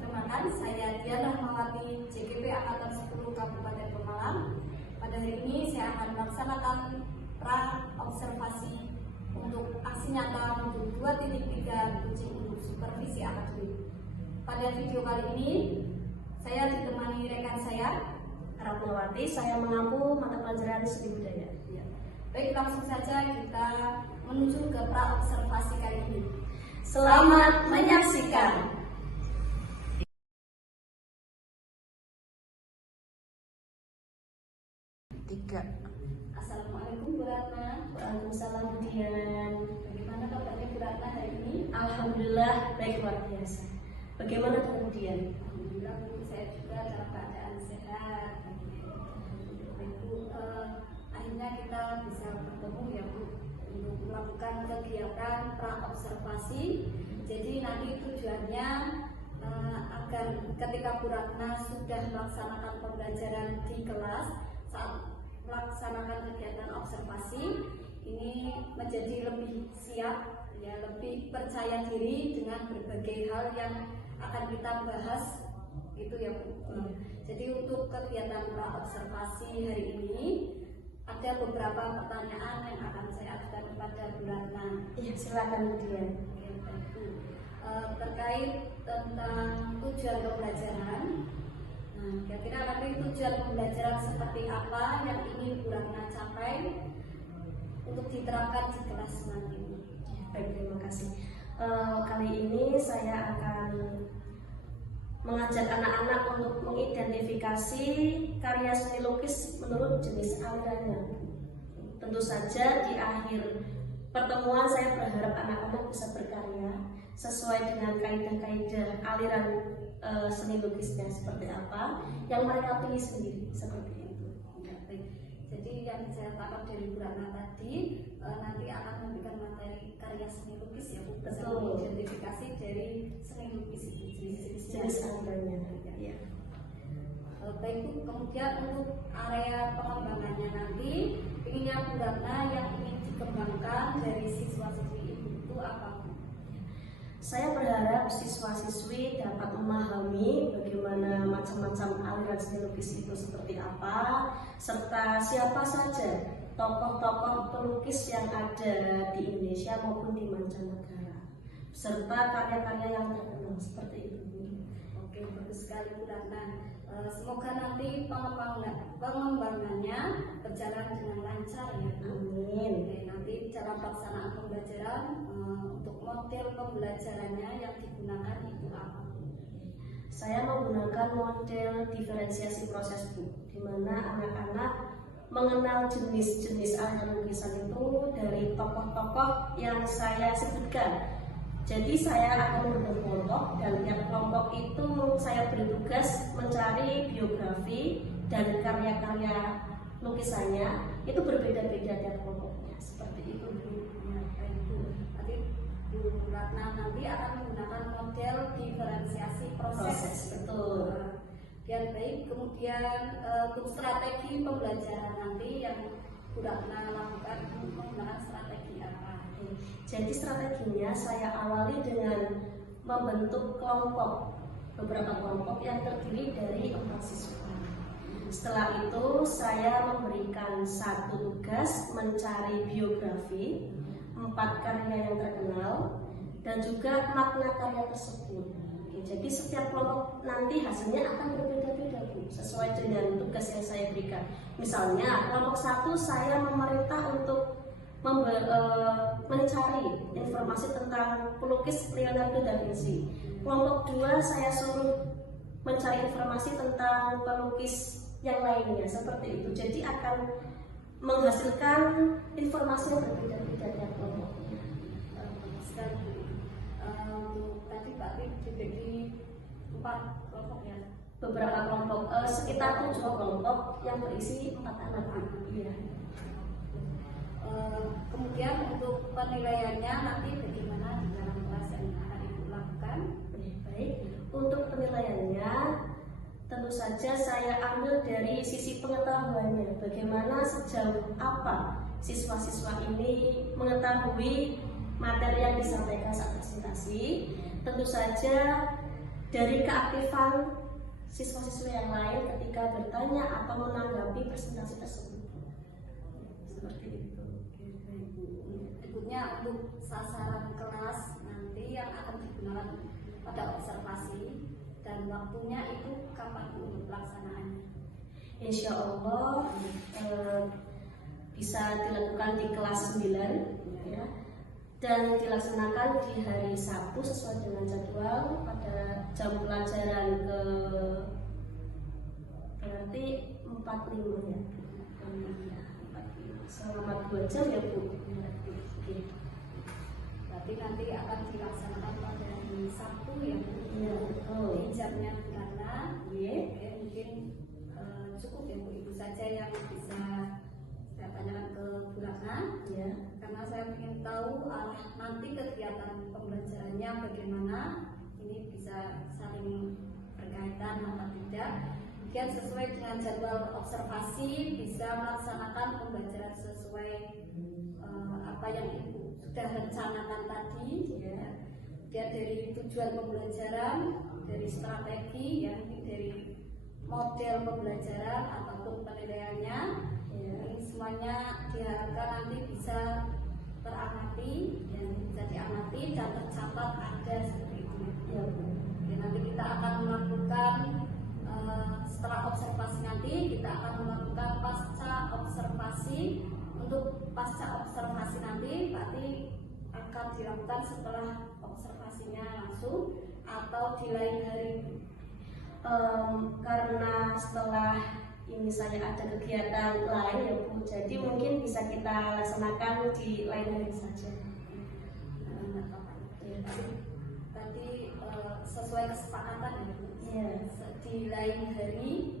Perkenalkan, saya Diana Rahmawati, JKP Angkatan 10 Kabupaten Pemalang. Pada hari ini saya akan melaksanakan pra-observasi untuk aksi nyata untuk 2.3 coaching untuk supervisi akademik. Pada video kali ini, saya ditemani rekan saya, Rahmawati. Saya mengampu mata pelajaran seni budaya. Ya. Baik, langsung saja kita menuju ke pra-observasi kali ini. Selamat menyaksikan. Assalamualaikum Bu Ratna. Waalaikumsalam Bu Dian. Bagaimana kabarnya Bu Ratna hari ini? Alhamdulillah baik, luar biasa. Bagaimana Bu Dian? Alhamdulillah Bu, saya juga dalam keadaan sehat. Bu, akhirnya kita bisa bertemu ya Bu untuk melakukan kegiatan pra-observasi. Jadi nanti tujuannya agar ketika Bu Ratna sudah melaksanakan pembelajaran di kelas, saat melaksanakan kegiatan observasi ini menjadi lebih siap, ya, lebih percaya diri dengan berbagai hal yang akan kita bahas itu ya Bu. Jadi untuk kegiatan pra-observasi hari ini ada beberapa pertanyaan yang akan saya ajukan kepada Bu Ratna. Iya, silakan Bu Dian. Terkait tentang tujuan pembelajaran. Nah, kira-kira nanti tujuan pembelajaran seperti apa yang ingin Bu Ratna capai untuk diterapkan di kelas nanti? Baik, terima kasih. Kali ini saya akan mengajak anak-anak untuk mengidentifikasi karya seni lukis menurut jenis alirannya. Tentu saja di akhir pertemuan saya berharap anak-anak bisa berkarya sesuai dengan kaidah-kaidah aliran seni lukisnya seperti apa yang mereka pilih sendiri, seperti itu. Ya, baik. Jadi yang saya tangkap dari Bu Ratna tadi nanti akan memberikan materi karya seni lukis ya Bu, betul, identifikasi dari seni lukis itu jenis alirannya. Ya. Baik Bu, kemudian untuk area pengembangannya nanti inginnya Bu Ratna yang ingin dikembangkan dari siswa-siswi itu apa Bu? Saya berharap siswa-siswi dapat memahami bagaimana macam-macam aliran seni lukis itu seperti apa, serta siapa saja tokoh-tokoh pelukis yang ada di Indonesia maupun di mancanegara, serta karya-karya yang terkenal seperti itu. Oke, bagus sekali Bu Ratna. Semoga nanti pengembangannya berjalan dengan lancar ya Bu. Amin. Oke, nanti cara pelaksanaan pembelajaran untuk model pembelajarannya yang digunakan itu apa? Saya menggunakan model diferensiasi proses Bu, di mana anak-anak mengenal jenis-jenis aliran lukisan itu dari tokoh-tokoh yang saya sebutkan. Jadi saya akan membentuk kelompok dan tiap kelompok itu saya beri tugas mencari biografi dan karya-karya lukisannya itu berbeda-beda tiap kelompoknya, seperti itu Bu. Ya, baik Bu. Nanti Bu Ratna nanti akan menggunakan model diferensiasi proses. Betul. Ya, baik. Kemudian untuk strategi pembelajaran nanti yang Bu Ratna lakukan menggunakan strategi apa? Jadi strateginya saya awali dengan membentuk kelompok, beberapa kelompok yang terdiri dari 4 siswa. Setelah itu saya memberikan satu tugas mencari biografi 4 karya yang terkenal dan juga makna karya tersebut. Jadi setiap kelompok nanti hasilnya akan berbeda-beda Bu, sesuai dengan tugas yang saya berikan. Misalnya kelompok 1 saya memerintah untuk mencari informasi tentang pelukis Leonardo da Vinci. Kelompok 2 saya suruh mencari informasi tentang pelukis yang lainnya, seperti itu. Jadi akan menghasilkan informasi yang berbeda-beda tiap kelompoknya. Tadi Pak Tim dibagi 4 kelompok ya? Beberapa kelompok, sekitar 7 kelompok yang berisi 4 anak Bu. Iya. Kemudian untuk penilaiannya nanti bagaimana di dalam kelas yang akan Ibu lakukan? Baik, untuk penilaiannya tentu saja saya ambil dari sisi pengetahuannya, bagaimana sejauh apa siswa-siswa ini mengetahui materi yang disampaikan saat presentasi. Tentu saja dari keaktifan siswa-siswa yang lain ketika bertanya atau menanggapi presentasi tersebut. Seperti itu. Berikutnya untuk sasaran kelas nanti yang akan digunakan pada observasi dan waktunya itu kapan untuk pelaksanaannya? Insya Allah bisa dilakukan di kelas 9 ya, dan dilaksanakan di hari Sabtu sesuai dengan jadwal pada jam pelajaran ke berarti 45 ya. Selama 2 jam ya Bu. Berarti nanti akan dilaksanakan pada hari Sabtu ya Bu. Iya, betul. Di jamnya karena Iya. mungkin cukup ya Bu, itu saja yang bisa saya tanyakan ke Bu Ratna. Ya. Karena saya ingin tahu nanti kegiatan pembelajarannya bagaimana, ini bisa saling berkaitan atau tidak. Kemudian sesuai dengan jadwal observasi bisa melaksanakan pembelajaran sesuai apa yang Ibu sudah rencanakan tadi ya. Kemudian dari tujuan pembelajaran, dari strategi, ya, dari model pembelajaran ataupun penilaiannya, ya, ini semuanya diharapkan nanti bisa teramati dan bisa diamati dan tercatat ada seperti itu. Ya. Oke, nanti kita akan melakukan setelah observasi nanti kita akan melakukan pasca observasi. Untuk pasca observasi nanti berarti akan dilakukan setelah observasinya langsung atau di lain hari? Karena setelah ini saya ada kegiatan lain ya Bu, jadi mungkin bisa kita laksanakan di lain hari saja. Berarti sesuai kesepakatan ya Bu. Iya. Di lain hari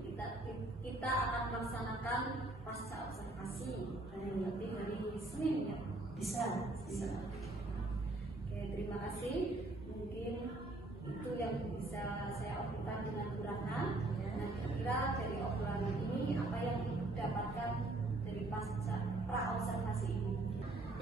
kita akan melaksanakan pasca observasi. Berarti hari Senin ya. Bisa. Oke, terima kasih. Mungkin itu yang bisa saya obrolkan dengan Bu Ratna. Nah, kira-kira dari obrolan ini apa yang Ibu dapatkan dari pasca pra-observasi ini?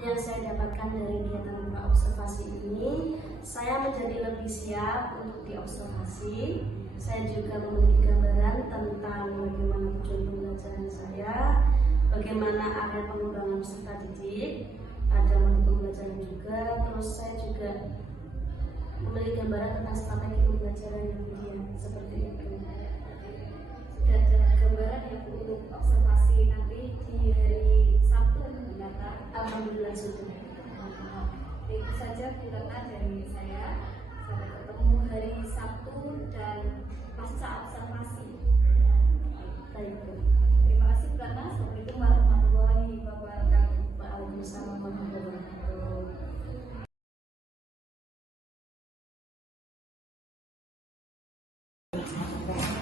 Yang saya dapatkan dari kegiatan pra-observasi ini, saya menjadi lebih siap untuk diobservasi. Saya juga memiliki gambaran tentang bagaimana tujuan pembelajaran saya, bagaimana area pengembangan peserta didik, ada metode pembelajaran juga. Terus saya juga memiliki gambaran tentang strategi pembelajaran yang dia seperti itu. Sudah ada gambaran ya Bu untuk observasi nanti di hari Sabtu mendatang? Alhamdulillah sudah. Itu saja Bu Ratna dari saya. Sampai ketemu hari Sabtu dan pasca observasi. Baik Bu. Terima kasih Bu Ratna. Assalamualaikum warahmatullahi wabarakatuh. Waalaikumsalam warahmatullahi wabarakatuh.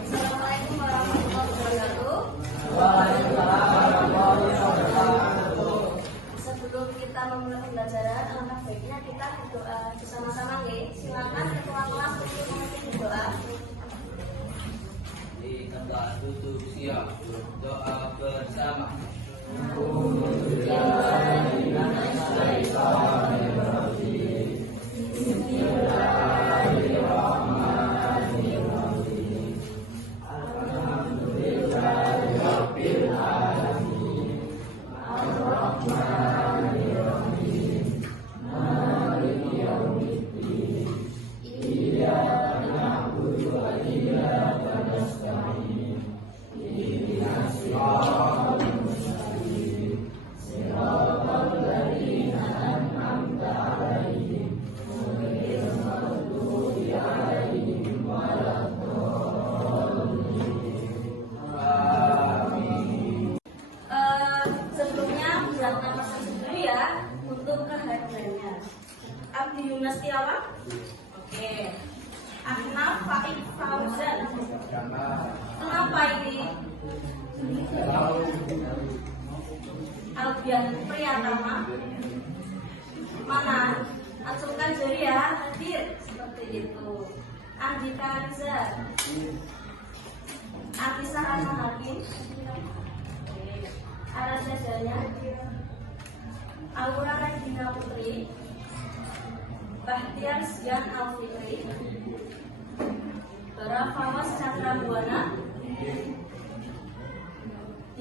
Assalamualaikum warahmatullahi wabarakatuh. Sebelum kita memulai pembelajaran, alangkah baiknya kita berdoa bersama-sama ya. Silakan ketua kelas untuk memimpin doa. Di tempat duduk siap doa bersama. Sebelumnya buatkan pesan dulu ya untuk kehadirannya. Abdi Yunas Setiawan. Oke. Ahnaf Faik Fauzan. Kenapa ini? Albian Priyatama. Mana? Acungkan jari ya, hadir seperti itu. Andika Riza. Afisa Rana Hakim. Arah jajanya Aura Regina Putri, Bahtiar Sian Alfikri,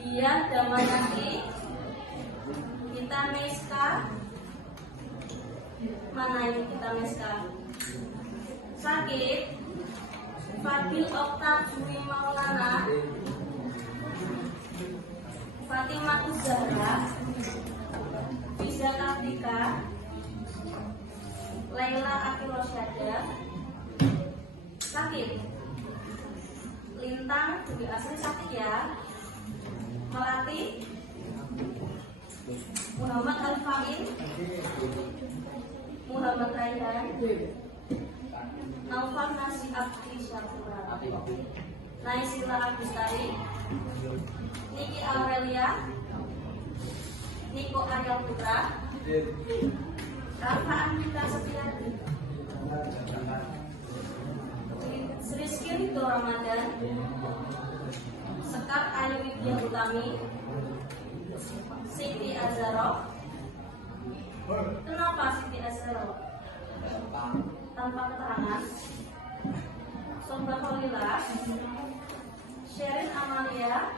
Dia Damanati, kita Meska. Mana ini kita Meska? Sakit. Fadil Okta Juni Maulana, Fatimah Zahra, Fiza Kartika, Laila Akil Rosyada. Sakit. Lintang juga asli sakit ya. Melati, Muhammad Al-Fa'in, Muhammad Raihan, Naufal Nasi Abdi Syafura, Naisila Agustari, Niki Aurelia, Niko Ariel Putra, Rafa Andika Setiadi, Rizky Ridho Ramadan, Sekar Ayu Widya Utami, Siti Azaro. Kenapa Siti Azaro? Tanpa keterangan. Somba Kholila, Sherin Amalia,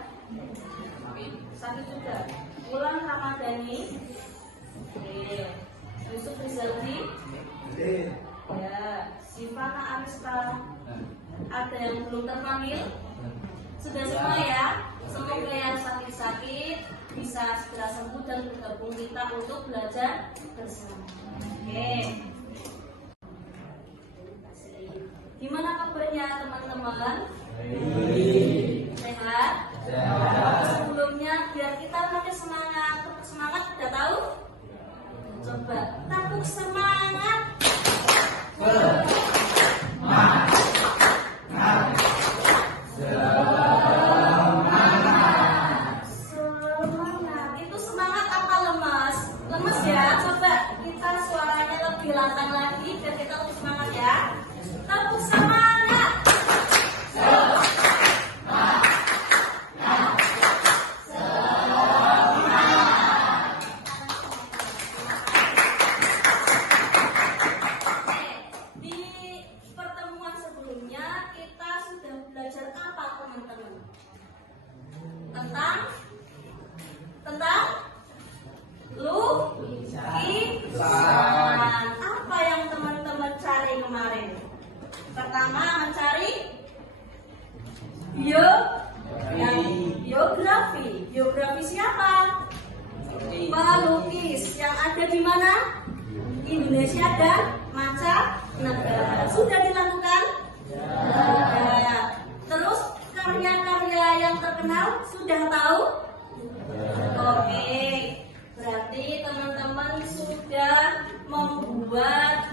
sakit juga. Wulan Ramadhani, Yusuf Rizaldi, ya, Sifana Ariska. Ada yang belum terpanggil? Sudah semua ya. Semoga yang sakit-sakit bisa segera sembuh dan bergabung kita untuk belajar bersama. Oke. Gimana kabarnya teman-teman? Sehat? Sebelumnya biar kita makin semangat, udah tahu? Coba tepuk semangat. Semangat. Itu semangat apa lemas? Lemas ya. Coba kita suaranya lebih lantang lagi biar kita lebih semangat ya. Tepuk semangat. Di pertemuan sebelumnya kita sudah belajar apa teman-teman? Tentang lukisan. Apa yang teman-teman cari kemarin? Pertama mencari biografi. Biografi siapa? Pelukis yang ada di mana? Indonesia dan mancanegara. Sudah dilakukan? Ya. Terus karya-karya yang terkenal sudah tahu? Oke. Berarti teman-teman sudah membuat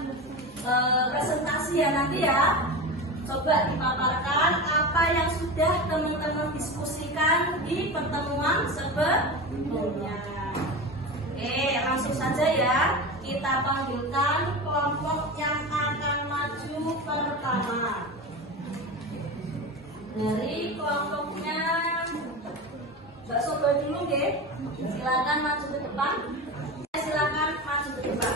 presentasi ya nanti ya. Coba dipaparkan apa yang sudah teman-teman diskusikan di pertemuan sebelumnya. Oke, langsung saja ya. Kita panggilkan kelompok yang akan maju pertama. Dari kelompoknya Mbak Soba dulu deh. Silakan maju ke depan. Silakan maju ke depan.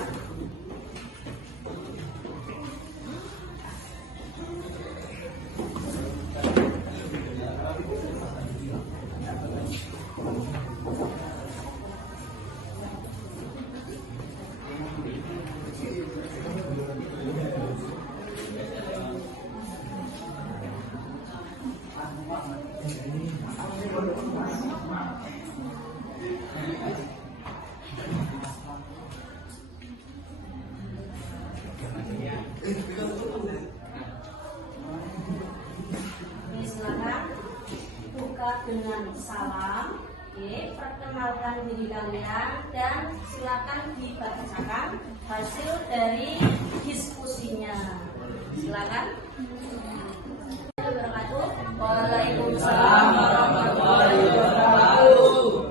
Silakan buka dengan salam. Oke, perkenalkan diri kalian dan silakan dibacakan hasil dari diskusinya. Silakan. Waalaikumsalam warahmatullahi wabarakatuh.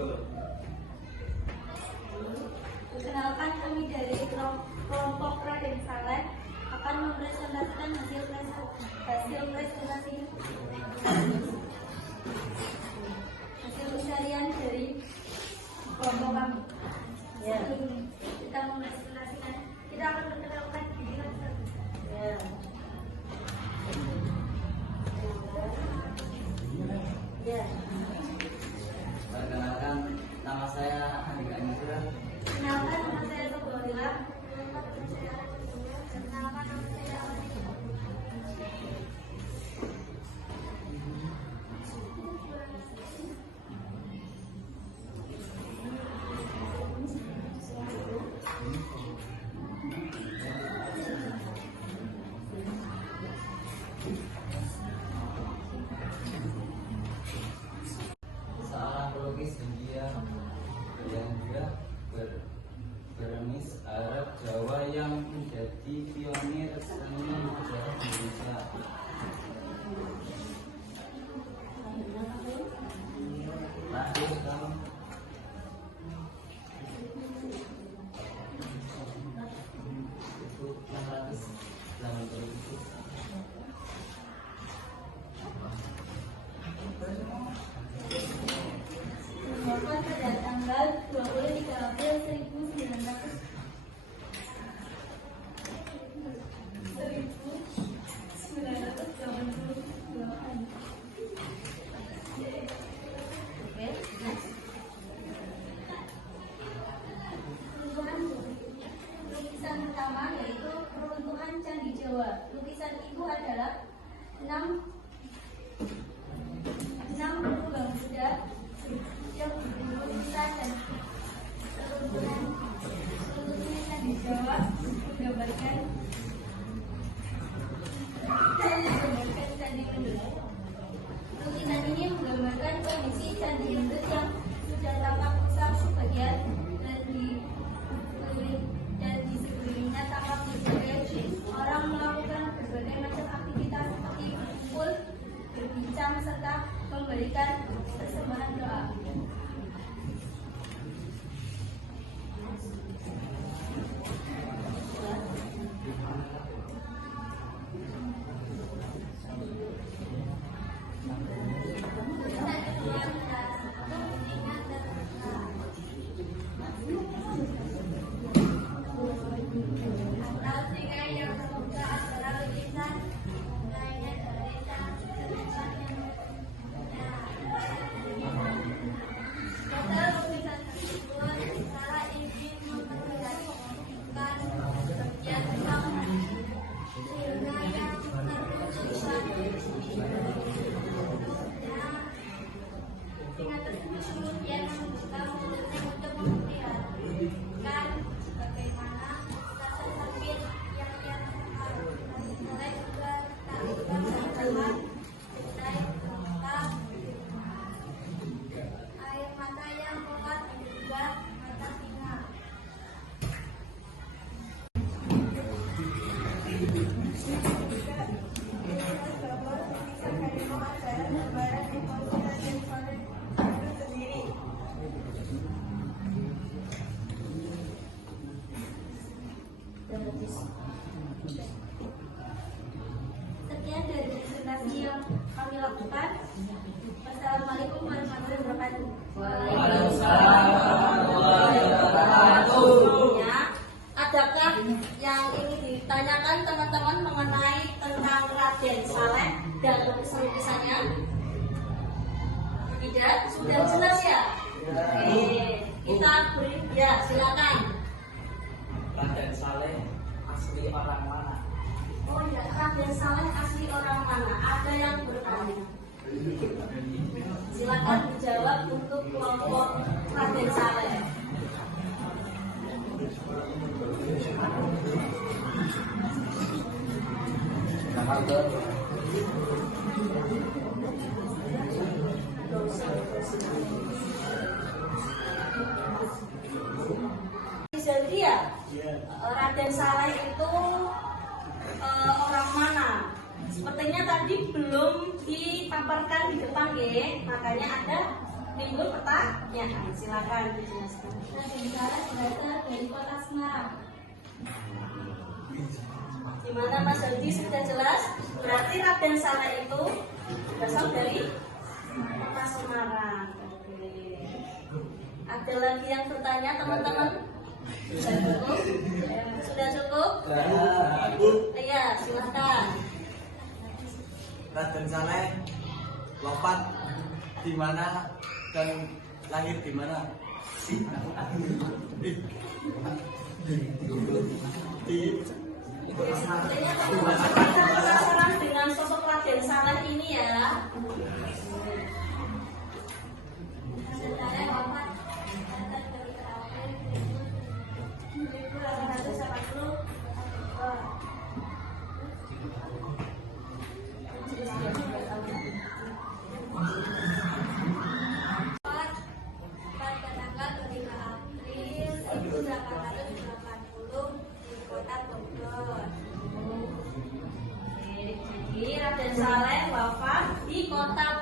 Perkenalkan, kami dari kelompok Raden Saleh akan mempresentasikan hasil pencarian dari kelompok kami. Ya. Kita mempresentasikan, kita akan memperkenalkan diri kami. Ya. Ya. pelukis India yang juga Burmese, Arab, Jawa yang menjadi pionir seni sejarah Indonesia. Lahir tahun itu 687. Wafat pada tanggal 23 April 1900. Lukisan pertama yaitu peruntukan Candi Jawa. Lukisan itu adalah 6 lubang Buddha yang lukisan dan peruntukan Candi Jawa menggambarkan Candi Mendut. Lukisan ini menggambarkan kondisi Candi Mendut yang sudah tampak rusak sebagian dan di sekelilingnya tampak berbagai orang melakukan berbagai macam aktivitas seperti berkumpul, berbincang, serta memberikan persembahan doa. Kemudian membuka mulutnya untuk memperlihatkan bagaimana rasa sakit yang ia rasakan. Mulai juga tak lupa sama selesai mata, air mata yang keluar dan juga mata singa. Sekian dari presentasi yang kami lakukan. Wassalamualaikum warahmatullahi wabarakatuh. Adakah yang ingin ditanyakan teman-teman mengenai tentang Raden Saleh dan lukisan-lukisannya? Tidak, sudah jelas ya? Oke, kita beri, ya silakan. Raden Saleh asli orang mana? Oh ya, Raden Saleh asli orang mana? Ada yang bertanya? Silakan dijawab untuk kelompok Raden Saleh. Jadi ya, Raden Saleh itu orang mana? Sepertinya tadi belum dipaparkan di depan ya, makanya ada timbul pertanyaan. Silakan dijelaskan. Raden Saleh berasal dari kota Semarang. Di mana Mas Aldi sudah jelas, berarti Raden Saleh itu berasal dari kota Semarang. Oke. Ada lagi yang bertanya teman-teman? Sudah cukup? Sudah cukup? Iya, silakan. Raden Saleh wafat di mana dan lahir di mana? Sepertinya kita penasaran dengan sosok Raden Saleh ini ya. Raden Saleh wafat pada 23 April 1880.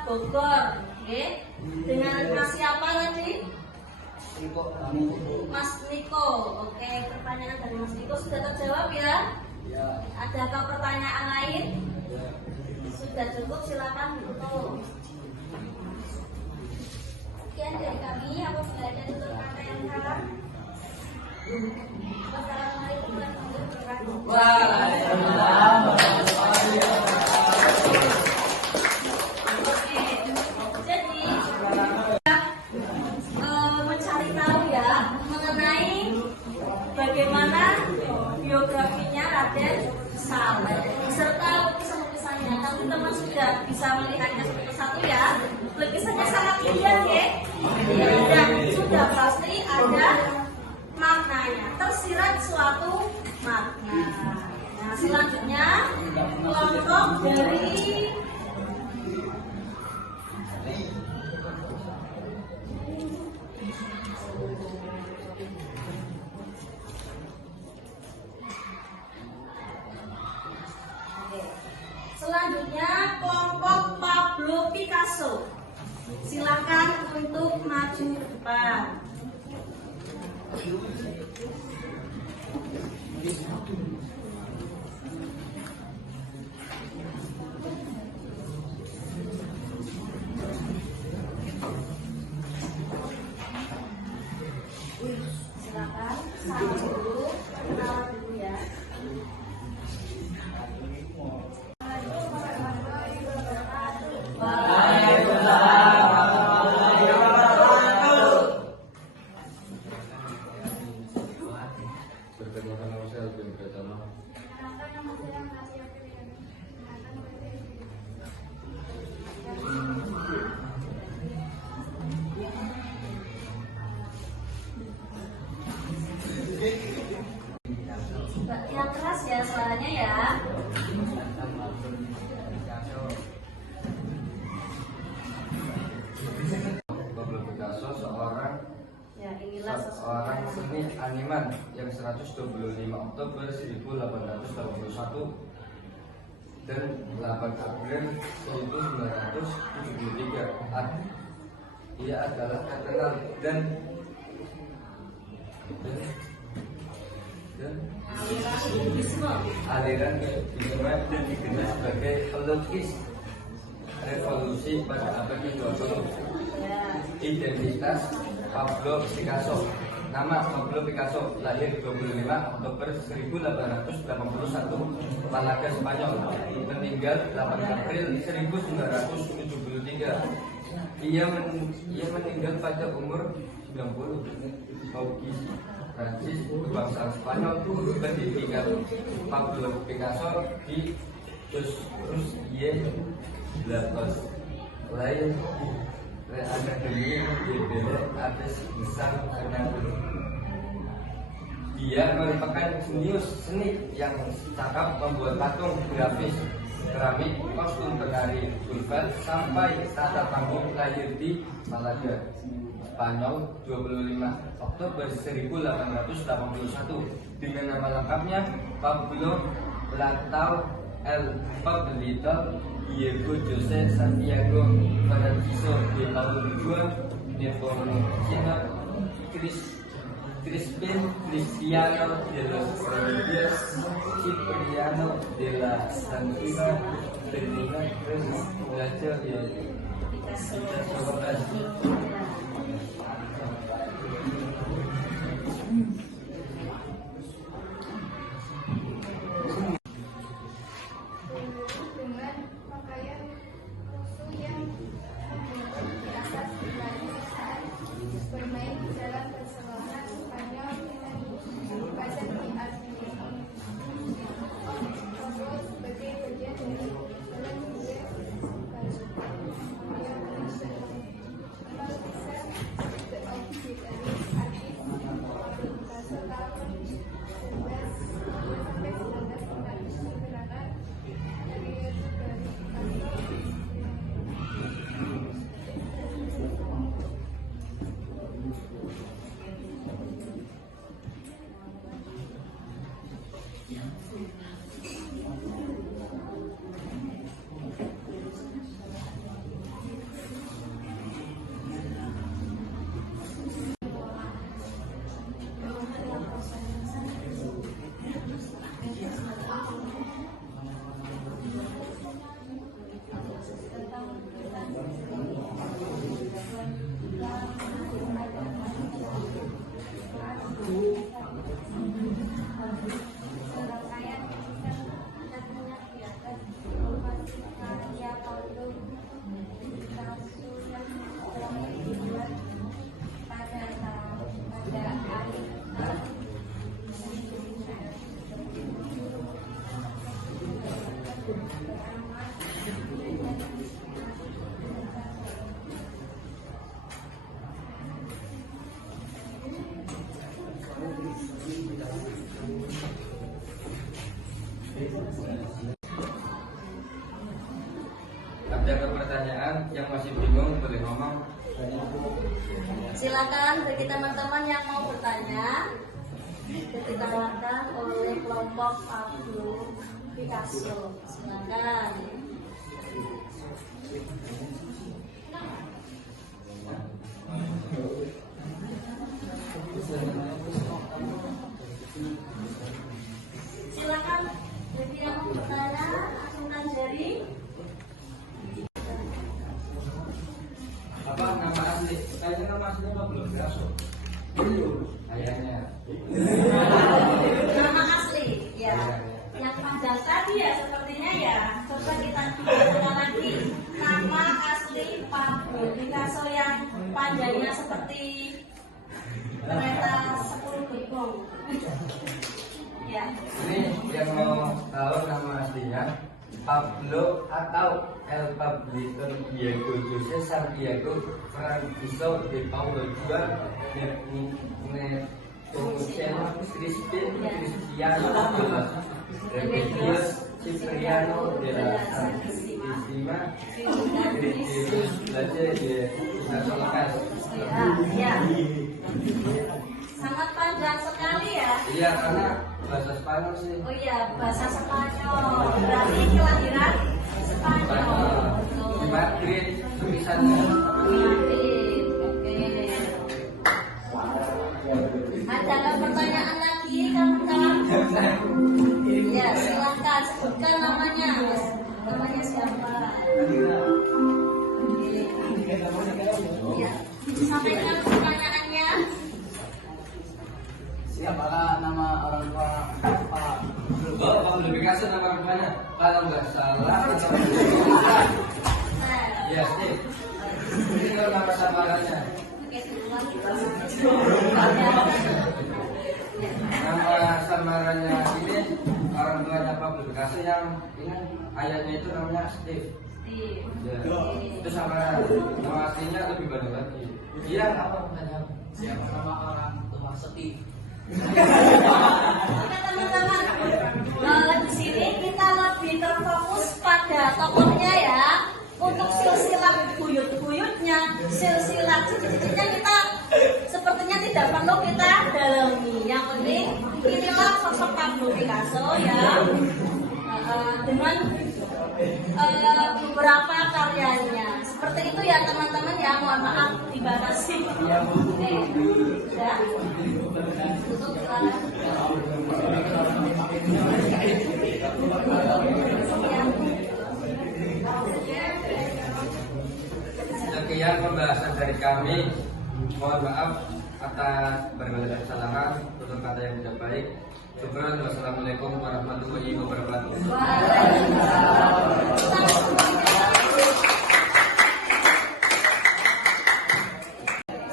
Bogor. Oke. Dengan Mas siapa tadi? Mas Niko. Oke, pertanyaan dari Mas Niko sudah terjawab ya? Ya. Adakah pertanyaan lain? Sudah cukup, silakan ditutup. Sekian dari kami. Apabila ada tutur kata yang salah, wassalamualaikum warahmatullahi wabarakatuh. Oke. Jadi mencari tahu ya mengenai bagaimana biografinya Raden Saleh serta lukisan-lukisannya. Teman-teman sudah bisa melihatnya satu persatu ya. Lukisannya sangat indah ya. Dan sudah pasti ada maknanya, tersirat suatu makna. Nah, selanjutnya kelompok dari selanjutnya kelompok Pablo Picasso. Silakan untuk maju ke depan. Silakan sama dulu, kenalan dulu ya. Perkenalkan nama saya Alvin Pratama. Yang keras ya suaranya ya. Pablo Picasso seorang Ya, inilah seorang seni animan yang 125 Oktober 1881 dan 8 April 1973. Ia adalah terkenal dan aliran kubisme dan dikenal sebagai pelukis revolusi pada abad ke-20. Identitas Pablo Picasso. Nama Pablo Picasso, lahir 25 Oktober 1881, Malaga, Spanyol. Meninggal 8 April 1973. Ia meninggal pada umur 90. Paukis Prancis, kebangsaan Spanyol. Pendidikan Pablo Picasso di Laos. Lahir di Akademi de Belles Arts Besar Kanada. Dia merupakan jenius seni yang cakap membuat patung grafis, keramik, kostum penari urban sampai tata panggung. Lahir di Malaga, Spanyol 25 Oktober 1881 dengan nama lengkapnya Pablo Latao El Pablito Diego José Santiago Francisco de Paula Nepomuceno Crispin Cristiano de los Reyes Cipriano de la Santina Ferdinand Raja de Picasso. Dengan pakaian rusuh yang di atas berlari saat bermain di dalam Barcelona, Spanyol dengan pasar di Almeria. Pablo sebagai bagian dari dalam dia Ada pertanyaan yang masih bingung boleh ngomong. Silakan bagi teman-teman yang mau bertanya. Ditawarkan oleh kelompok Pablo Picasso. Silakan. Silakan bagi yang mau bertanya, acungkan jari. Apa nama asli? Kayaknya nama aslinya Pablo Picasso. Kayaknya. Nama asli, ya. Yang panjang tadi ya sepertinya ya. Coba kita dengar lagi. Nama asli Pablo Picasso yang panjangnya seperti kereta 10 gerbong. Ya. Ini yang mau tahu nama aslinya Pablo atau El Pablito Diego Jose Santiago Francisco de Paulo II Cristiano Remedios Cipriano de la Santísima Cruz de las Católicas. Ya. Sangat panjang sekali ya. Iya, karena bahasa Spanyol sih. Oh iya, bahasa Spanyol. Berarti kelahiran Spanyol. Di Madrid tulisannya. Madrid. Oke. Ada pertanyaan lagi, kawan-kawan? Ya, silakan sebutkan namanya. Namanya siapa? Ya. Sampaikan pertanyaannya. Siapakah nama orang tua Pak? Oh, Pablo Picasso nama rumahnya kalau nggak salah. Ya, Steve. Ini kalau nama samarannya. Nama samarannya ini orang tuanya Pablo Picasso yang ini ayahnya itu namanya Steve. Ya. Itu sama nama aslinya lebih banyak lagi. Iya. Siapa nama orang tua Steve? Oke teman-teman, di sini kita lebih terfokus pada tokohnya ya. Untuk silsilah buyut-buyutnya, silsilah cicit-cicitnya kita sepertinya tidak perlu kita dalami. Yang penting inilah sosok Pablo Picasso ya, dengan beberapa karyanya. Seperti itu ya teman-teman ya. Mohon maaf dibatasi. Oke, ya. Tutup silakan. Sekian pembahasan dari kami. Mohon maaf atas berbagai kesalahan, tutur kata yang tidak baik. Syukran. Wassalamualaikum warahmatullahi wabarakatuh.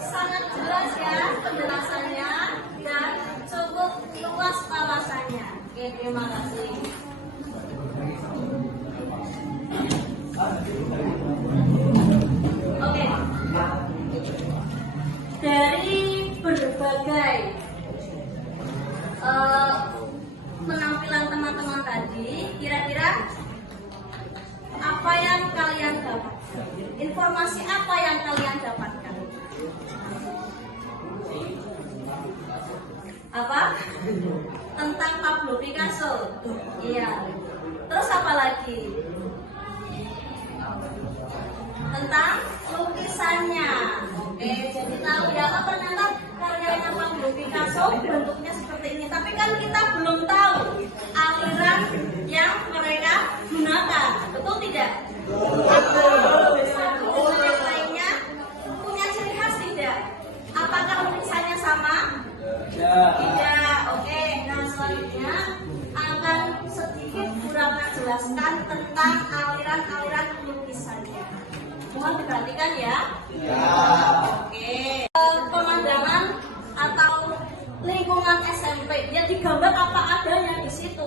Sangat jelas ya penjelasannya dan cukup luas wawasannya. Oke, terima kasih. Oke. Dari berbagai penampilan teman-teman tadi, kira-kira apa yang kalian dapat? Informasi apa yang kalian dapatkan? Apa? Tentang Pablo Picasso. Iya. Terus apa lagi? Tentang lukisannya. Oke, jadi tahu ya, oh ternyata karyanya Pablo Picasso bentuknya seperti ini. Tapi kan kita belum tahu aliran yang mereka gunakan. Betul tidak? Lukisan lainnya punya ciri khas tidak? Apakah lukisannya sama? Tidak. Oke, nah selanjutnya akan sedikit kurang jelaskan tentang aliran-aliran lukisannya. Mohon diperhatikan ya. Oke. Pemandangan atau lingkungan SMP, ya digambar apa adanya di situ.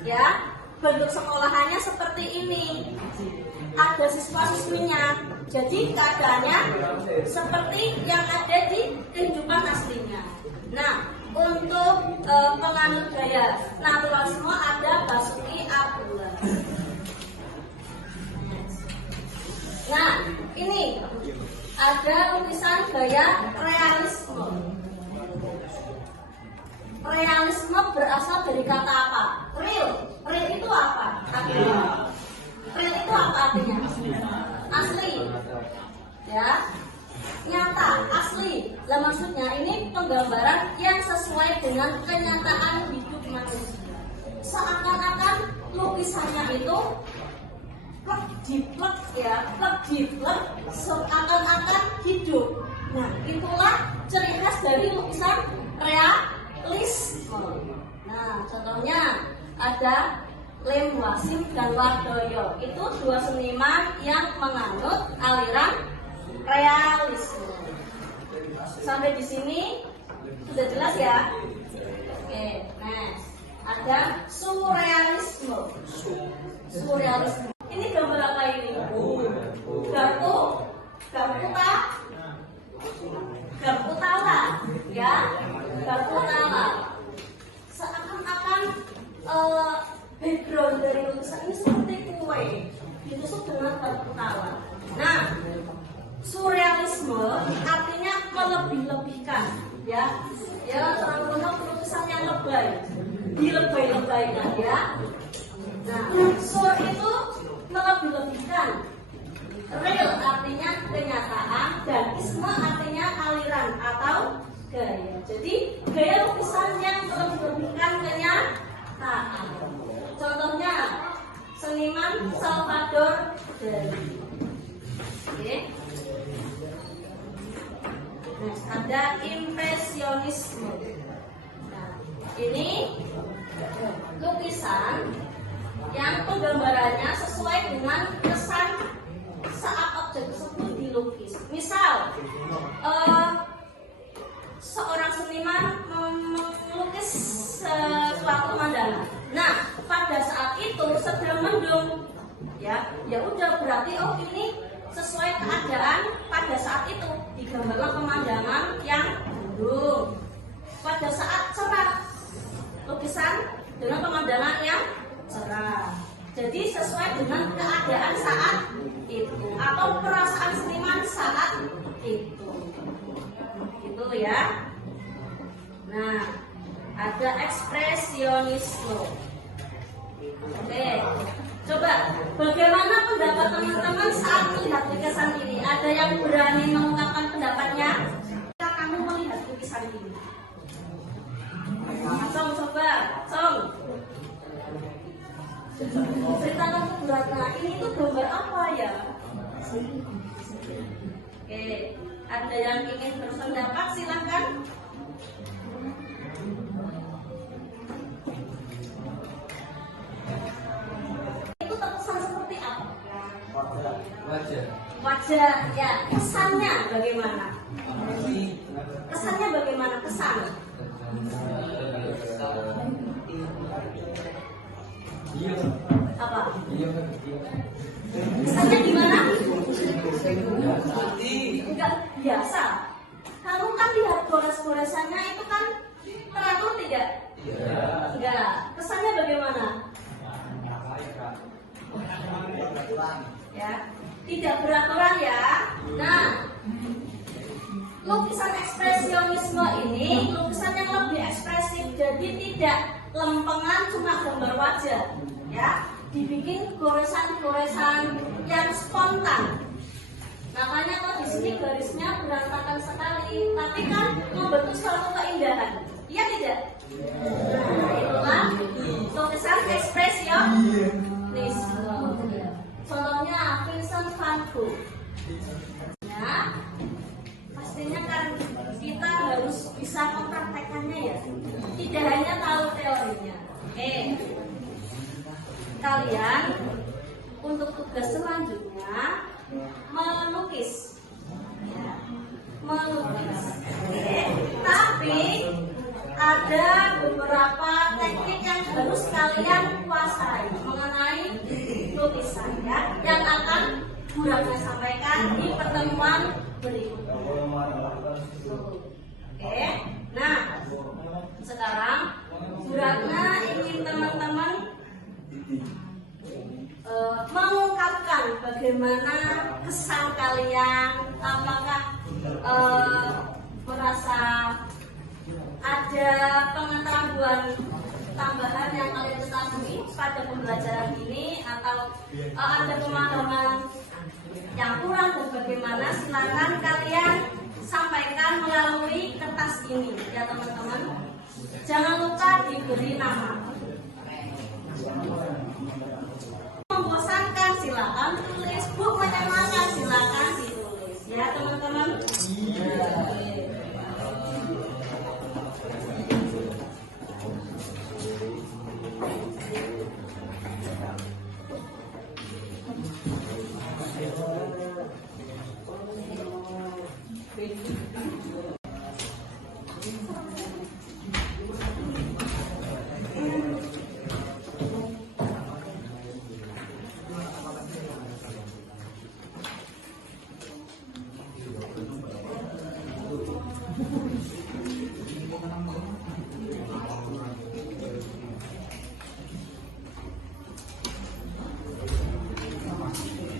Ya, bentuk sekolahannya seperti ini. Ada siswa-siswinya. Jadi keadaannya seperti yang ada di kehidupan aslinya. Nah, untuk penganut gaya naturalisme ada Basuki Abdullah. Nah, ini ada lukisan gaya realisme. Realisme berasal dari kata apa? Real. Real itu apa artinya? Real itu apa artinya? Asli. Ya. Nyata, asli. Lah maksudnya ini penggambaran yang sesuai dengan kenyataan hidup manusia. Seakan-akan lukisannya itu plek diplek ya, plek diplek seakan-akan hidup. Nah, itulah ciri khas dari lukisan realisme. Nah, contohnya ada Lem Wasim dan Wardoyo. Itu dua seniman yang menganut aliran realisme. Sampai di sini sudah jelas ya? Oke, next. Ada surrealisme. Surrealisme. Ini gambar apa ini? Garpu. Garpu tawa, ya. Garpu tawa. Seakan-akan background dari lukisan ini seperti kue ditusuk dengan garpu tawa. Nah, surrealisme artinya melebih-lebihkan, ya. Ya, orang kuno lukisan yang lebay, dilebay-lebaykan, ya. Nah, sur itu melebih-lebihkan. Real artinya kenyataan dan isme artinya aliran atau gaya. Jadi gaya lukisan yang melebih-lebihkan kenyataan. Contohnya seniman Salvador Dali. Oke. Nah, ada impresionisme. Nah, ini lukisan yang penggambarannya sesuai dengan kesan saat objek tersebut dilukis. Misal, seorang seniman melukis suatu pemandangan. Nah, pada saat itu sedang mendung, ya udah berarti ini sesuai keadaan pada saat itu digambarkan pemandangan yang mendung. Pada saat cerah, lukisan dengan pemandangan yang cerah. Jadi sesuai dengan keadaan saat itu atau perasaan seniman saat itu. Gitu ya. Nah, ada ekspresionisme. Oke. Coba bagaimana pendapat teman-teman saat melihat lukisan ini? Ada yang berani mengungkapkan pendapatnya? Jika kamu melihat lukisan ini. Song, coba, Song. Ceritakan ke Bu Ratna, ini tuh gambar apa ya? Oke, ada yang ingin berpendapat silakan. Itu terkesan seperti apa? Wajah, ya. Kesannya bagaimana? Kesannya bagaimana? Kesan. Apa? Kesannya gimana? Enggak biasa. Kamu kan lihat gores-goresannya itu kan teratur tidak? Enggak. Kesannya bagaimana? Ya, tidak beraturan ya. Nah, lukisan ekspresionisme ini lukisan yang lebih ekspresif, jadi tidak lempengan cuma gambar wajah, ya. Dibikin goresan-goresan yang spontan. Makanya kok di sini garisnya berantakan sekali, tapi kan membentuk suatu keindahan. Iya tidak? Nah, itulah lukisan ekspresionisme. Contohnya Vincent van Gogh. Ya, pastinya kan kita harus bisa mempraktekannya ya. Tidak hanya tahu teorinya. Oke. Kalian untuk tugas selanjutnya melukis. Ya, melukis. Oke. Tapi ada beberapa teknik yang harus kalian kuasai mengenai lukisan ya, yang akan Bu Ratna sampaikan di pertemuan berikutnya. Oke. Nah, sekarang pengetahuan tambahan yang kalian ketahui pada pembelajaran ini, atau ada pemahaman yang kurang dan bagaimana, silakan kalian sampaikan melalui kertas ini ya teman-teman. Jangan lupa diberi nama. Membosankan silakan tulis, bu menyenangkan silakan ditulis ya teman-teman.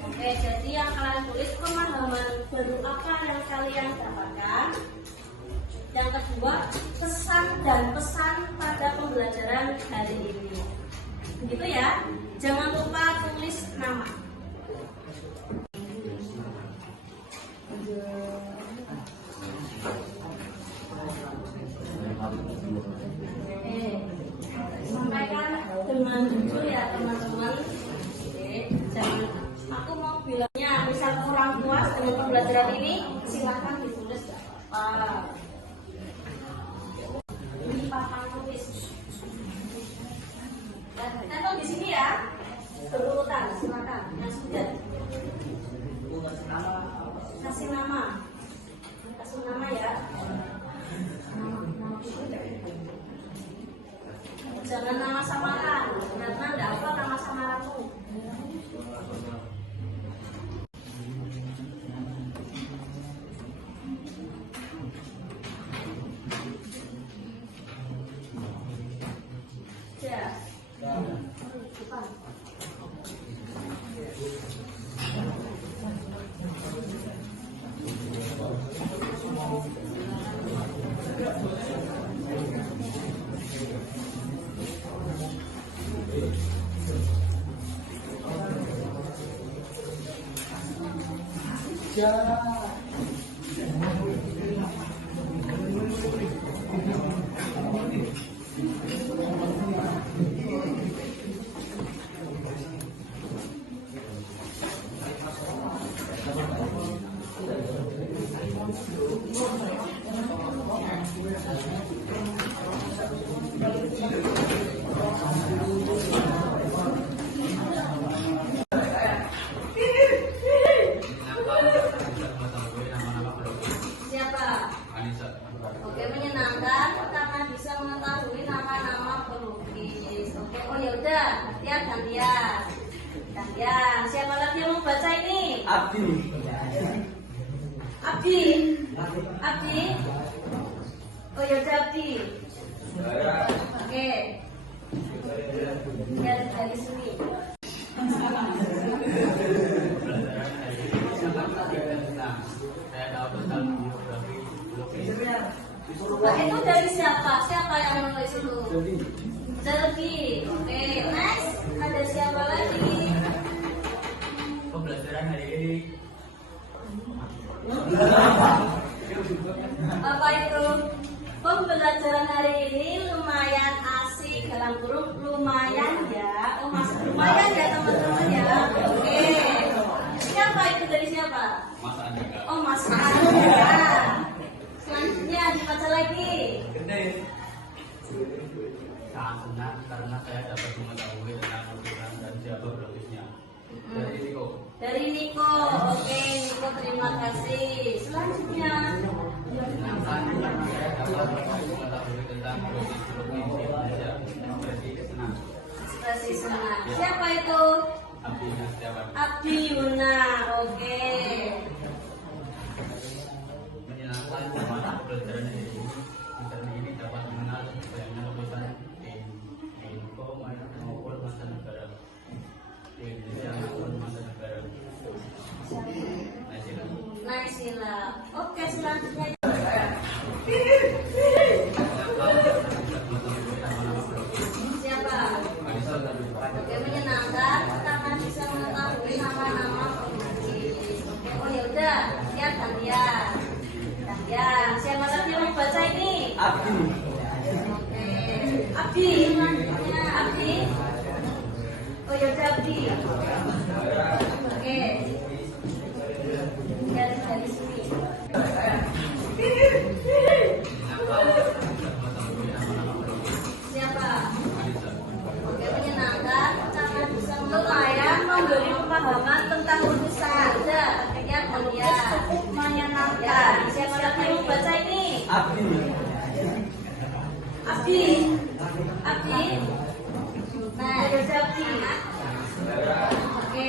Oke, jadi yang kalian tulis pemahaman baru apa yang kalian dapatkan. Yang kedua, pesan dan pesan pada pembelajaran hari ini. Begitu ya. Jangan lupa tulis nama. Oke, sampaikan dengan jujur ya teman-teman. Oke, jangan. Aku mau bilangnya, misal kurang puas dengan pembelajaran ini, silahkan ditulis gak apa-apa. Ini papan tulis. Tempel di sini ya, berurutan, silakan. Yang sudah kasih nama, ya. Jangan nama samaran, karena tidak apa nama samaranmu. Oke, menyenangkan karena bisa mengetahui nama-nama pelukis. Oke, oh ya udah, gantian. Siapa lagi yang mau baca ini? Abdi. Oh ya udah, Abdi. Oke. Dari sini. Nah, itu dari siapa? Siapa yang menulis itu? Zelgi. Oke, next. Ada siapa lagi? Pembelajaran hari ini. Apa itu? Pembelajaran hari ini lumayan asik. Dalam kurung lumayan ya. Oh, lumayan ya teman-teman ya. Oke. Siapa itu, dari siapa? Mas Andika. Oh, Mas Andika. Selanjutnya dibaca lagi. Sangat senang karena saya dapat mengetahui tentang lukisan dan siapa pelukisnya. Dari Niko. Oke, Niko, terima kasih. Selanjutnya Senangkan karena saya dapat mengetahui tentang pelukis-pelukis Indonesia. ekspresi senang. Siapa itu? Abdi Yuna. Oke. Menyenangkan karena pembelajaran ini dapat mengenal banyaknya lukisan Indonesia maupun mancanegara. Di Indonesia maupun mancanegara. Naisila. Oke, selanjutnya Abdi. Oke. Abdi. Abdi. Oh ya Abdi. Oke. Dari sini. Siapa? Oke, menyenangkan karena bisa lumayan memberi pemahaman tentang urusan. Udah, akhirnya dia cukup menyenangkan. Siapa lagi yang mau baca ini? Abdi. Abdi. Abdi. Nah, ada Abdi. Oke.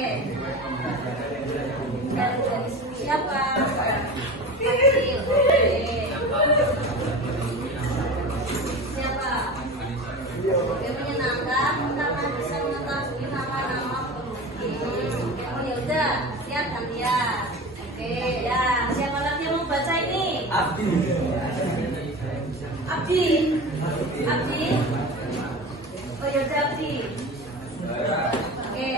Dari sini. Siapa? Abdi. Oke. Siapa? Oke, menyenangkan karena bisa mengetahui nama-nama pemimpin. Oke, oh ya udah, lihat kan dia. Oke, ya. Siapa lagi yang mau baca ini? Abdi. Abdi. Abdi. Oh ya udah, Abdi. Oke.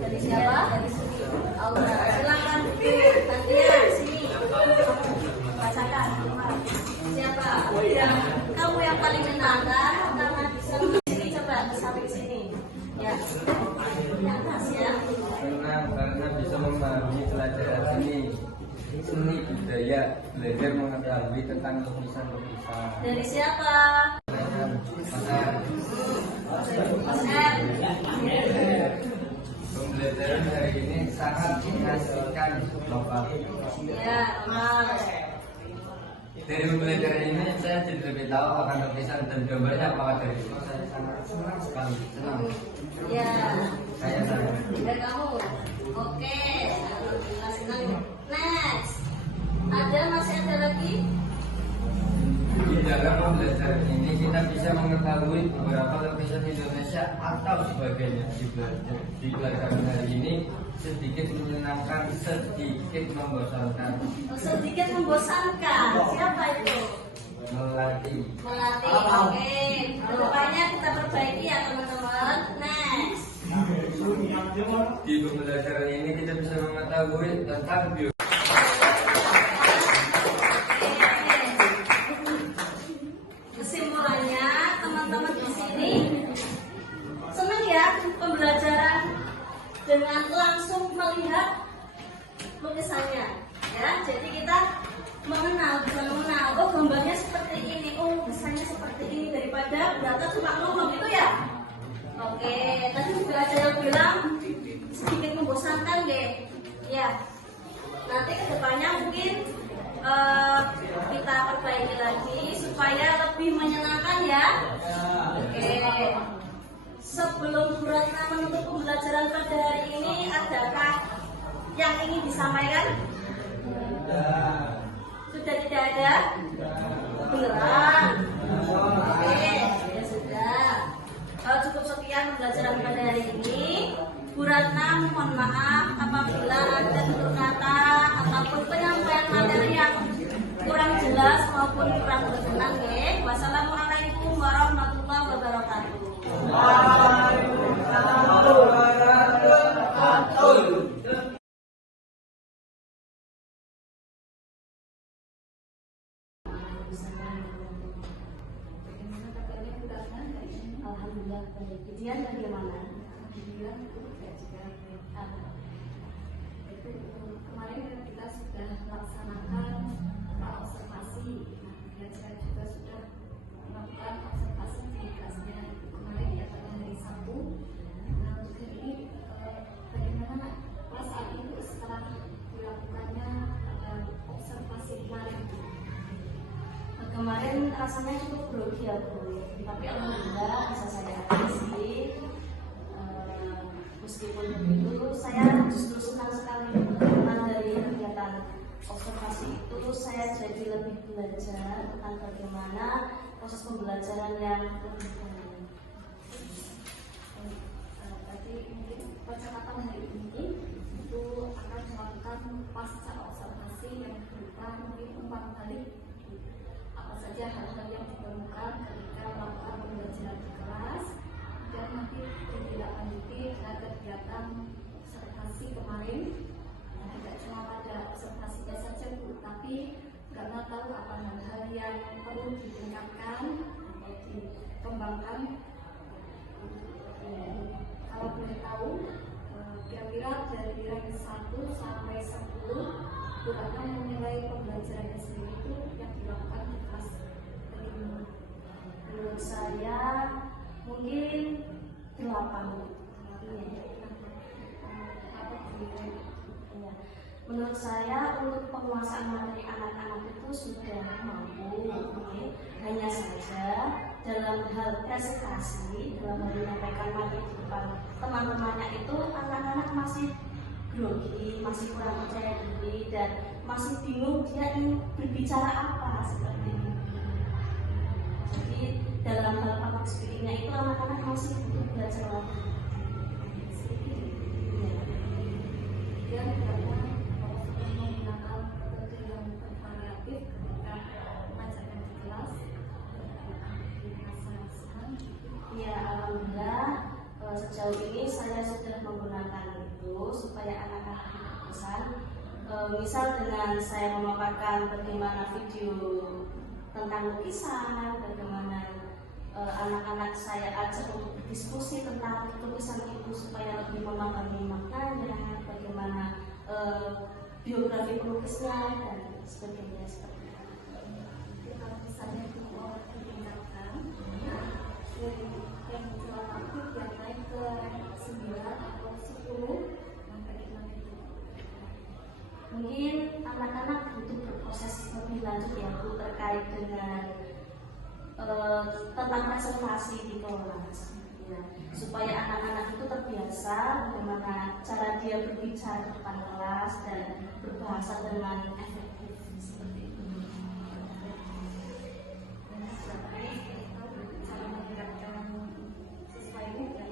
Dari siapa? Dari sini. Aura. Silakan Nadia sini. Bacakan. Siapa? Kamu yang paling menyenangkan karena bisa sini, coba ke samping sini. Ya. Yang atas ya. Senang karena bisa memahami pelajaran seni budaya, belajar mengetahui tentang lukisan-lukisan. Dari siapa? Mas M. Pembelajaran hari ini sangat mengasihkan Bapak. Ya, Mas. Dari pembelajaran ini saya jadi lebih tahu akan lukisan dan gambarnya apakah dari itu saya sangat senang sekali. Senang. Ya. Saya senang. Dan kamu. Oke. Alhamdulillah senang. Next. Masih ada lagi? Di dalam pembelajaran ini kita bisa mengetahui beberapa lukisan Indonesia atau sebagainya. Di pelajaran hari ini sedikit menyenangkan, sedikit membosankan. Sedikit membosankan. Siapa itu? Melatih. Oke. Rupanya kita perbaiki ya teman-teman. Next. Di pembelajaran ini kita bisa mengetahui tentang Kesimpulannya, teman-teman di sini senang ya pembelajaran dengan langsung melihat lukisannya. Ya, jadi kita bisa mengenal. Oh, gambarnya seperti ini. Oh, lukisannya seperti ini daripada berarti cuma ngomong itu ya. Oke, tadi juga ada yang bilang sedikit membosankan, deh. Ya. Nanti kedepannya mungkin kita perbaiki lagi supaya lebih menyenangkan ya. Oke. Sebelum Bu Ratna menutup pembelajaran pada hari ini, adakah yang ingin disampaikan? Sudah tidak ada? Beneran? Oke, ya sudah. Kalau cukup sekian pembelajaran pada hari ini. Bu Ratna mohon maaf apabila ada tutur kata ataupun penyampaian materi yang kurang jelas maupun kurang berkenan ya. Wassalamualaikum warahmatullahi wabarakatuh. Waalaikumsalam warahmatullahi wabarakatuh. Alhamdulillah baik. Ujian bagaimana? Alhamdulillah itu kemarin kan kita sudah melaksanakan observasi. Kemudian saya juga sudah melakukan observasi di kelasnya kemarin ya pada hari Sabtu. Nah untuk hari ini bagaimana perasaan ibu setelah dilakukannya observasi kemarin? Kemarin rasanya cukup grogi ya Bu, tapi alhamdulillah bisa saya atasi. Meskipun begitu, saya justru senang sekali karena dari kegiatan observasi itu saya jadi lebih belajar tentang bagaimana proses pembelajaran yang lebih baik. Tadi mungkin percakapan hari ini itu akan melakukan pasca observasi yang berupa mungkin umpan balik apa saja hal-hal yang ditemukan ketika melakukan pembelajaran di kelas dan nanti ditindaklanjuti dengan kegiatan observasi kemarin. Tidak cuma pada observasinya saja Bu, tapi karena tahu apa hal yang perlu ditingkatkan atau dikembangkan. Kalau boleh tahu, kira-kira dari rank 1 sampai 10 berapa menilai pembelajaran SD itu yang dilakukan di kelas kelima? Menurut saya mungkin 8. Menurut saya untuk penguasaan materi anak-anak itu sudah mampu, hanya saja dalam hal presentasi, dalam hal menyampaikan materi di depan teman-temannya itu anak-anak masih grogi, masih kurang percaya diri dan masih bingung dia ingin berbicara apa seperti ini. Jadi dalam hal public speaking-nya itu anak-anak masih butuh belajar lagi. Dan karena sudah menggunakan metode yang bervariatif ketika mengajarkan di kelas di masa-masa. Ya, alhamdulillah sejauh ini saya sudah menggunakan itu supaya anak-anak tidak bosan. Misal dengan saya memaparkan bagaimana video tentang lukisan, bagaimana anak-anak saya ajak untuk berdiskusi tentang lukisan itu supaya lebih memahami maknanya, bagaimana biografi pelukisnya dan sebagainya seperti itu. Kalau misalnya itu orang ditingkatkan, yang jual aktif yang naik ke rank 9 atau 10, maka gimana itu? Mungkin anak-anak butuh berproses lebih lanjut ya Bu, terkait dengan tentang presentasi di kelas ya, supaya anak-anak itu terbiasa bagaimana cara dia berbicara di depan kelas dan berbahasa dengan efektif seperti itu. Cara meningkatkan siswa ini ya,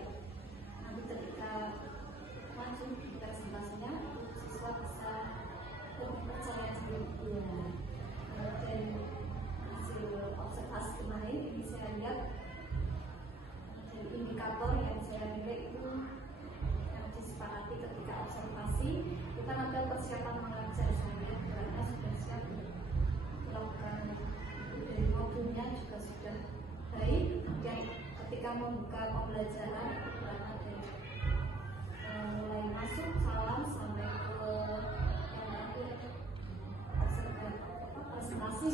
nanti ketika maju di presentasinya, siswa bisa lebih percaya diri. Dan hasil observasi kemarin ini saya lihat dari indikator yang saya nilai itu yang disepakati ketika observasi, kita ada persiapan mengajar saya karena sudah siap melakukan dari modulnya juga sudah baik, dan ketika membuka pembelajaran itu berada dari mulai masuk salam sampai ke yang terakhir presentasi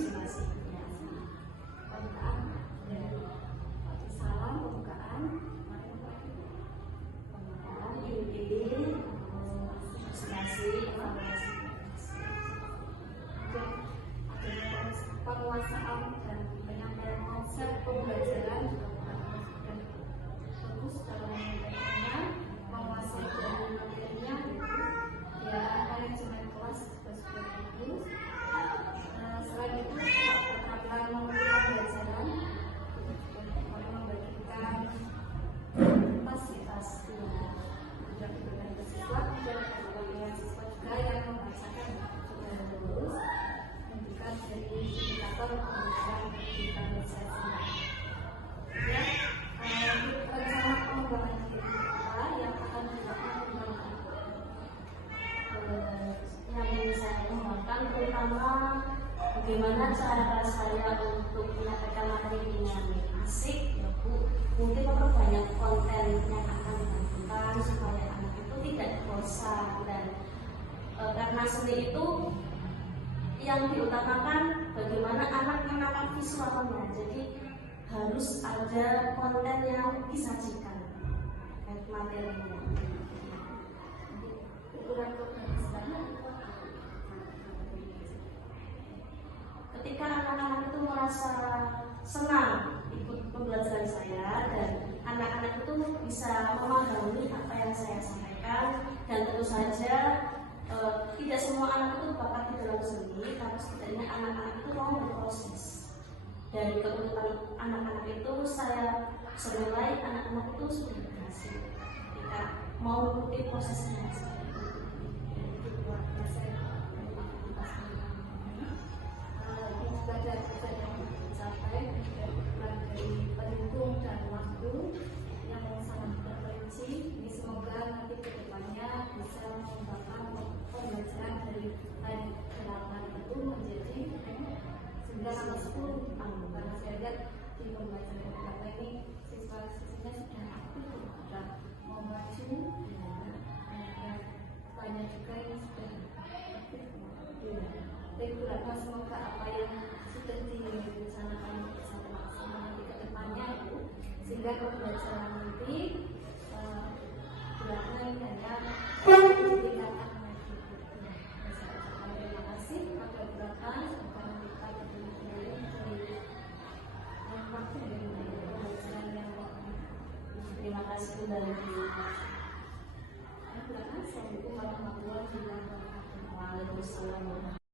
pembukaan dari salam pembukaan Inti presentasi evaluasi. penguasaan dan penyampaian konsep pembelajaran juga dan bagus dalam menyampaikannya, menguasai dari materinya ya, manajemen kelas juga sudah bagus. Selain itu keterampilan memilih pembelajaran juga membagikan fasilitas juga diberikan ke siswa dan kemudian siswa juga yang membacakan juga bagus, menunjukkan dari indikator pembelajaran digitalisasi. Ya, rencana pengembangan diri kita yang akan dilakukan Yang ingin saya kembangkan terutama bagaimana cara saya untuk menyampaikan materi dengan asik ya Bu. Mungkin memperbanyak konten yang akan dilakukan supaya anak itu tidak bosan dan karena seni itu yang diutamakan bagaimana anak menangkap visualnya, jadi harus ada konten yang disajikan materinya. ukuran keberhasilannya. Ketika anak-anak itu merasa senang ikut pembelajaran saya dan anak-anak itu bisa memahami apa yang saya sampaikan, dan tentu saja tidak semua anak itu bakat di dalam seni, tapi setidaknya anak-anak itu mau berproses. Dari keunikan anak-anak itu saya senilai anak-anak itu sudah berhasil ketika mau mengikuti prosesnya. Dari pendukung dan waktu yang sangat berperinci, ini semoga nanti ke depannya bisa mengembangkan pembelajaran dari baik 8 itu menjadi sehingga pembelajaran nanti dilakukan dengan tingkatan terima kasih atas beratan akan kita ketemu di waktu pembelajaran yang Terima kasih kembali. Assalamualaikum warahmatullahi wabarakatuh. Waalaikumsalam.